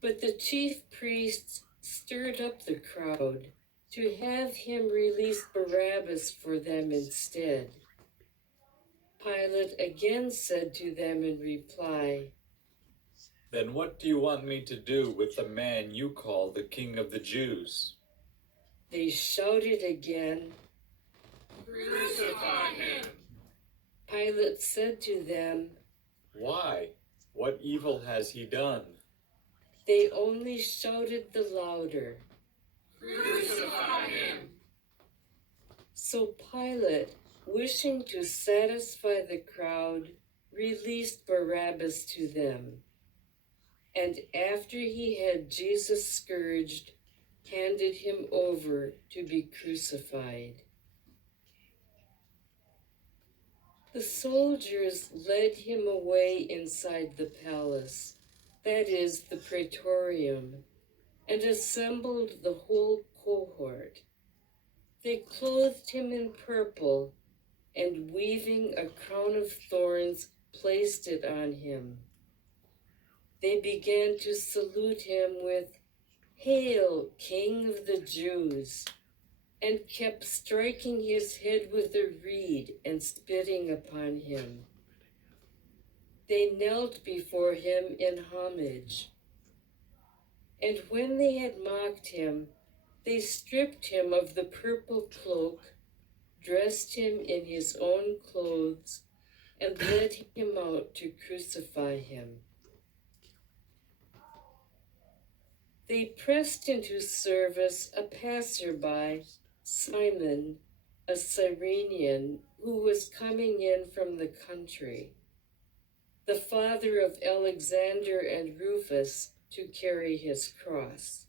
But the chief priests stirred up the crowd to have him release Barabbas for them instead. Pilate again said to them in reply, "Then what do you want me to do with the man you call the King of the Jews?" They shouted again, "Crucify him!" Pilate said to them, "Why? What evil has he done?" They only shouted the louder, "Crucify him!" So Pilate, wishing to satisfy the crowd, released Barabbas to them. And after he had Jesus scourged, handed him over to be crucified. The soldiers led him away inside the palace, that is, the praetorium, and assembled the whole cohort. They clothed him in purple, and weaving a crown of thorns, placed it on him. They began to salute him with, "Hail, King of the Jews," and kept striking his head with a reed and spitting upon him. They knelt before him in homage. And when they had mocked him, they stripped him of the purple cloak, dressed him in his own clothes, and led him out to crucify him. They pressed into service a passerby, Simon, a Cyrenian, who was coming in from the country, the father of Alexander and Rufus, to carry his cross.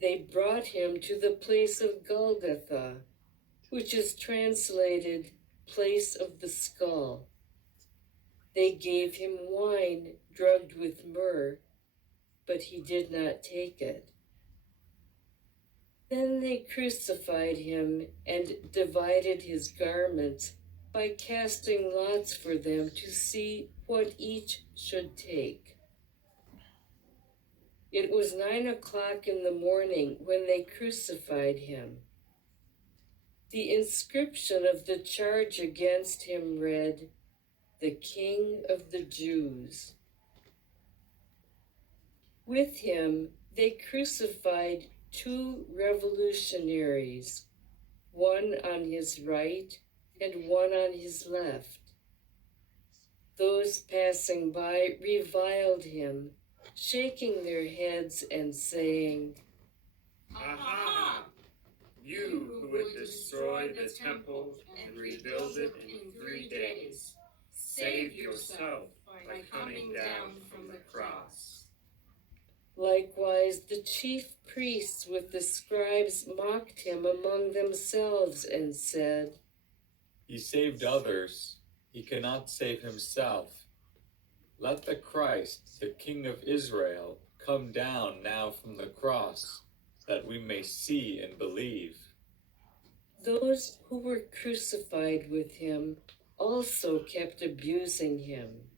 They brought him to the place of Golgotha, which is translated place of the skull. They gave him wine drugged with myrrh, but he did not take it. Then they crucified him and divided his garments by casting lots for them to see what each should take. It was 9:00 in the morning when they crucified him. The inscription of the charge against him read, "The King of the Jews." With him, they crucified 2 revolutionaries, one on his right and one on his left. Those passing by reviled him, shaking their heads and saying, "Aha! You who would destroy the temple and rebuild it in 3 days, save yourself by coming down from the cross." Likewise, the chief priests with the scribes mocked him among themselves and said, "He saved others. He cannot save himself. Let the Christ, the King of Israel, come down now from the cross, that we may see and believe." Those who were crucified with him also kept abusing him.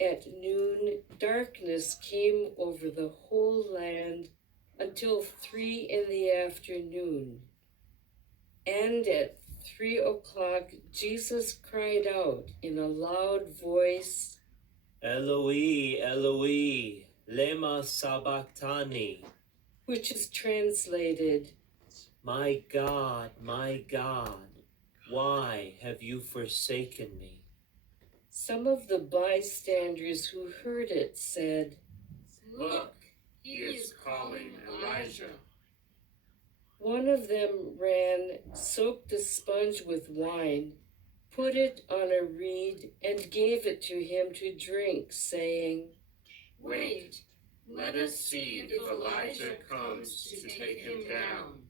At noon, darkness came over the whole land until 3 in the afternoon. And at 3:00, Jesus cried out in a loud voice, "Eloi, Eloi, lema sabachthani," which is translated, my God, why have you forsaken me?" Some of the bystanders who heard it said, "Look, he is calling Elijah." One of them ran, soaked a sponge with wine, put it on a reed, and gave it to him to drink, saying, "Wait, let us see if Elijah comes to take him down."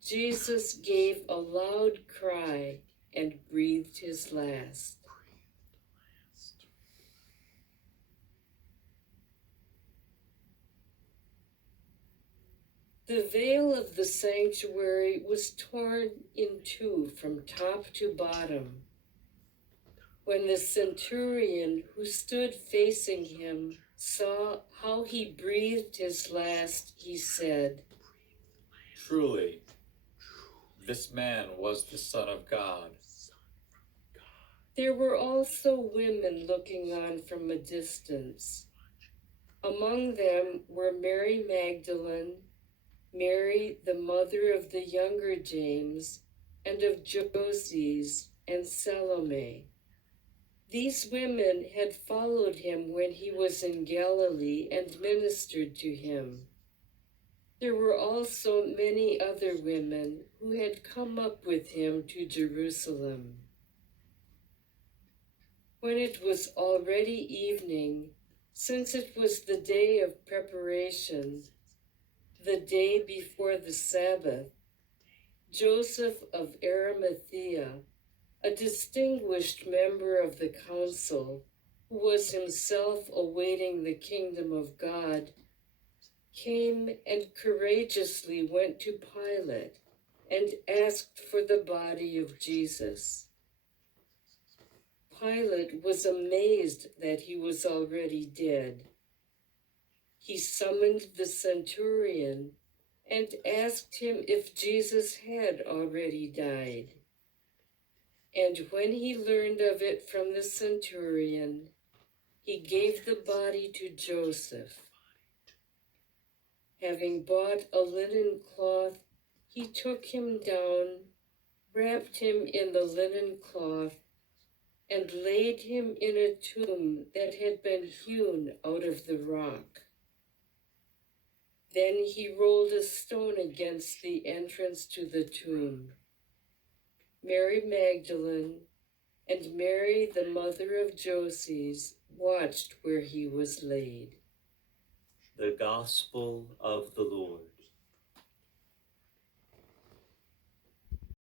Jesus gave a loud cry and breathed his last. The veil of the sanctuary was torn in two from top to bottom. When the centurion who stood facing him saw how he breathed his last, he said, Truly, this man was the Son of God. There were also women looking on from a distance. Among them were Mary Magdalene, Mary, the mother of the younger James, and of Joses and Salome. These women had followed him when he was in Galilee and ministered to him. There were also many other women who had come up with him to Jerusalem. When it was already evening, since it was the day of preparation, the day before the Sabbath, Joseph of Arimathea, a distinguished member of the council, who was himself awaiting the kingdom of God, came and courageously went to Pilate and asked for the body of Jesus. Pilate was amazed that he was already dead. He summoned the centurion and asked him if Jesus had already died. And when he learned of it from the centurion, he gave the body to Joseph. Having bought a linen cloth, he took him down, wrapped him in the linen cloth, and laid him in a tomb that had been hewn out of the rock. Then he rolled a stone against the entrance to the tomb. Mary Magdalene and Mary, the mother of Joses, watched where he was laid. The Gospel of the Lord.